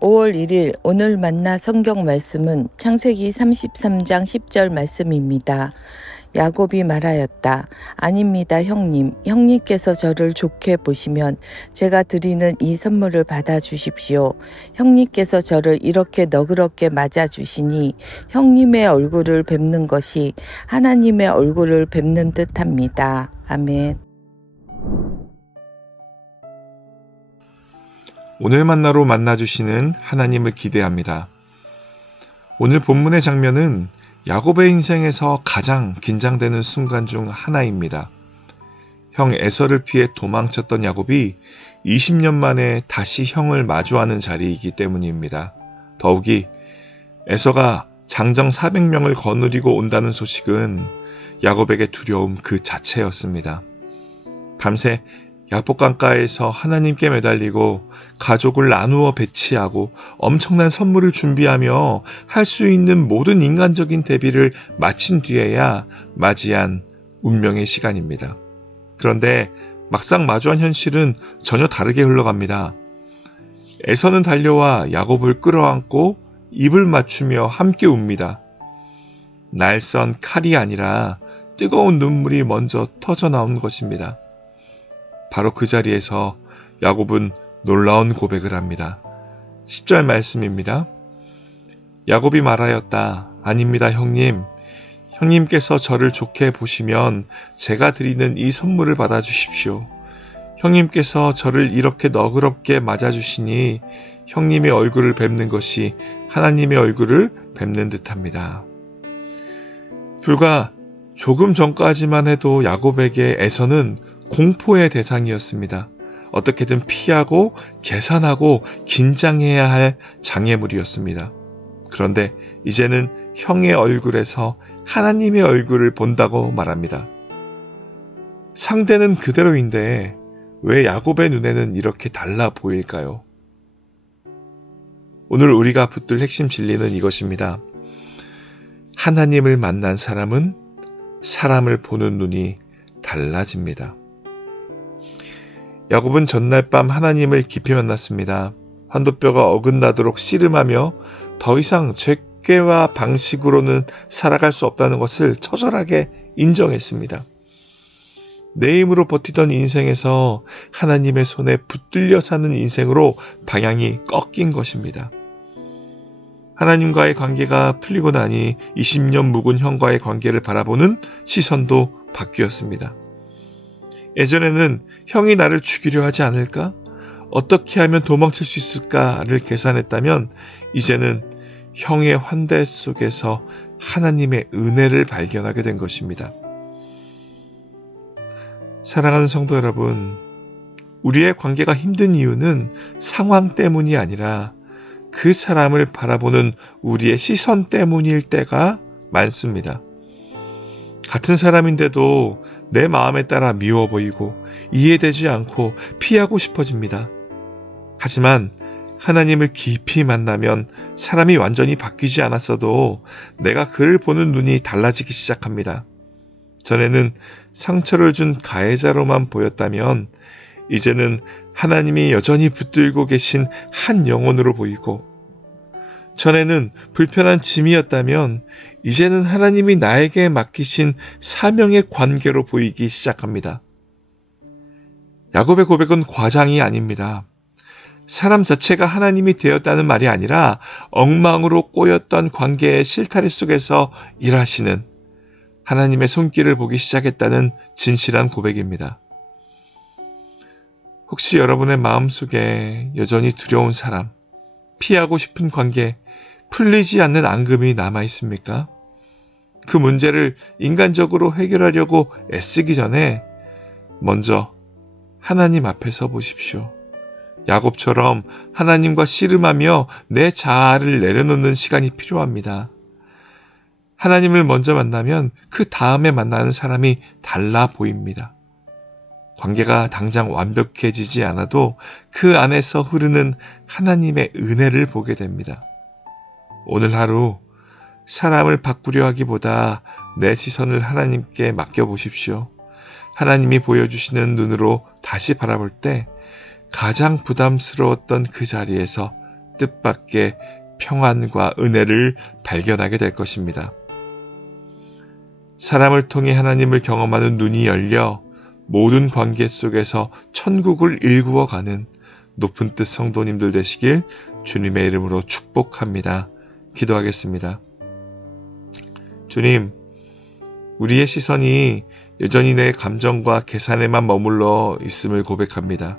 5월 1일 오늘 만나 성경 말씀은 창세기 33장 10절 말씀입니다. 야곱이 말하였다. 아닙니다, 형님. 형님께서 저를 좋게 보시면 제가 드리는 이 선물을 받아 주십시오. 형님께서 저를 이렇게 너그럽게 맞아 주시니 형님의 얼굴을 뵙는 것이 하나님의 얼굴을 뵙는 듯합니다. 아멘. 오늘 만나로 만나주시는 하나님을 기대합니다. 오늘 본문의 장면은 야곱의 인생에서 가장 긴장되는 순간 중 하나입니다. 형 에서를 피해 도망쳤던 야곱이 20년 만에 다시 형을 마주하는 자리이기 때문입니다. 더욱이 에서가 장정 400명을 거느리고 온다는 소식은 야곱에게 두려움 그 자체였습니다. 밤새 야복강가에서 하나님께 매달리고 가족을 나누어 배치하고 엄청난 선물을 준비하며 할 수 있는 모든 인간적인 대비를 마친 뒤에야 맞이한 운명의 시간입니다. 그런데 막상 마주한 현실은 전혀 다르게 흘러갑니다. 에서는 달려와 야곱을 끌어안고 입을 맞추며 함께 웁니다. 날선 칼이 아니라 뜨거운 눈물이 먼저 터져 나온 것입니다. 바로 그 자리에서 야곱은 놀라운 고백을 합니다. 10절 말씀입니다. 야곱이 말하였다. 아닙니다, 형님. 형님께서 저를 좋게 보시면 제가 드리는 이 선물을 받아주십시오. 형님께서 저를 이렇게 너그럽게 맞아주시니 형님의 얼굴을 뵙는 것이 하나님의 얼굴을 뵙는 듯합니다. 불과 조금 전까지만 해도 야곱에게 에서는 공포의 대상이었습니다. 어떻게든 피하고 계산하고 긴장해야 할 장애물이었습니다. 그런데 이제는 형의 얼굴에서 하나님의 얼굴을 본다고 말합니다. 상대는 그대로인데 왜 야곱의 눈에는 이렇게 달라 보일까요? 오늘 우리가 붙들 핵심 진리는 이것입니다. 하나님을 만난 사람은 사람을 보는 눈이 달라집니다. 야곱은 전날 밤 하나님을 깊이 만났습니다. 환도뼈가 어긋나도록 씨름하며 더 이상 죄꾀와 방식으로는 살아갈 수 없다는 것을 처절하게 인정했습니다. 내 힘으로 버티던 인생에서 하나님의 손에 붙들려 사는 인생으로 방향이 꺾인 것입니다. 하나님과의 관계가 풀리고 나니 20년 묵은 형과의 관계를 바라보는 시선도 바뀌었습니다. 예전에는 형이 나를 죽이려 하지 않을까? 어떻게 하면 도망칠 수 있을까를 계산했다면 이제는 형의 환대 속에서 하나님의 은혜를 발견하게 된 것입니다. 사랑하는 성도 여러분, 우리의 관계가 힘든 이유는 상황 때문이 아니라 그 사람을 바라보는 우리의 시선 때문일 때가 많습니다. 같은 사람인데도 내 마음에 따라 미워 보이고 이해되지 않고 피하고 싶어집니다. 하지만 하나님을 깊이 만나면 사람이 완전히 바뀌지 않았어도 내가 그를 보는 눈이 달라지기 시작합니다. 전에는 상처를 준 가해자로만 보였다면 이제는 하나님이 여전히 붙들고 계신 한 영혼으로 보이고, 전에는 불편한 짐이었다면 이제는 하나님이 나에게 맡기신 사명의 관계로 보이기 시작합니다. 야곱의 고백은 과장이 아닙니다. 사람 자체가 하나님이 되었다는 말이 아니라 엉망으로 꼬였던 관계의 실타래 속에서 일하시는 하나님의 손길을 보기 시작했다는 진실한 고백입니다. 혹시 여러분의 마음속에 여전히 두려운 사람, 피하고 싶은 관계, 풀리지 않는 앙금이 남아 있습니까? 그 문제를 인간적으로 해결하려고 애쓰기 전에 먼저 하나님 앞에 서 보십시오. 야곱처럼 하나님과 씨름하며 내 자아를 내려놓는 시간이 필요합니다. 하나님을 먼저 만나면 그 다음에 만나는 사람이 달라 보입니다. 관계가 당장 완벽해지지 않아도 그 안에서 흐르는 하나님의 은혜를 보게 됩니다. 오늘 하루 사람을 바꾸려 하기보다 내 시선을 하나님께 맡겨보십시오. 하나님이 보여주시는 눈으로 다시 바라볼 때 가장 부담스러웠던 그 자리에서 뜻밖의 평안과 은혜를 발견하게 될 것입니다. 사람을 통해 하나님을 경험하는 눈이 열려 모든 관계 속에서 천국을 일구어가는 높은 뜻 성도님들 되시길 주님의 이름으로 축복합니다. 기도하겠습니다. 주님, 우리의 시선이 여전히 내 감정과 계산에만 머물러 있음을 고백합니다.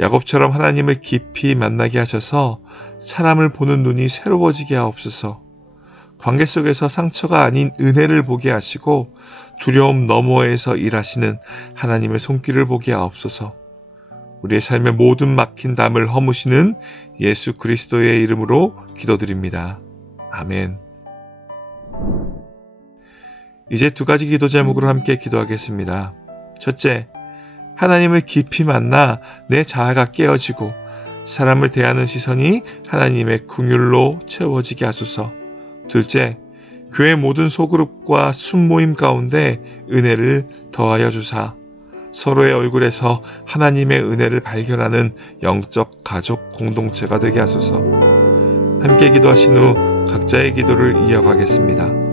야곱처럼 하나님을 깊이 만나게 하셔서 사람을 보는 눈이 새로워지게 하옵소서. 관계 속에서 상처가 아닌 은혜를 보게 하시고 두려움 너머에서 일하시는 하나님의 손길을 보게 하옵소서. 우리의 삶의 모든 막힌 담을 허무시는 예수 그리스도의 이름으로 기도드립니다. 아멘. 이제 두 가지 기도 제목으로 함께 기도하겠습니다. 첫째, 하나님을 깊이 만나 내 자아가 깨어지고 사람을 대하는 시선이 하나님의 긍휼로 채워지게 하소서. 둘째, 교회 모든 소그룹과 순모임 가운데 은혜를 더하여 주사 서로의 얼굴에서 하나님의 은혜를 발견하는 영적 가족 공동체가 되게 하소서. 함께 기도하신 후 각자의 기도를 이어가겠습니다.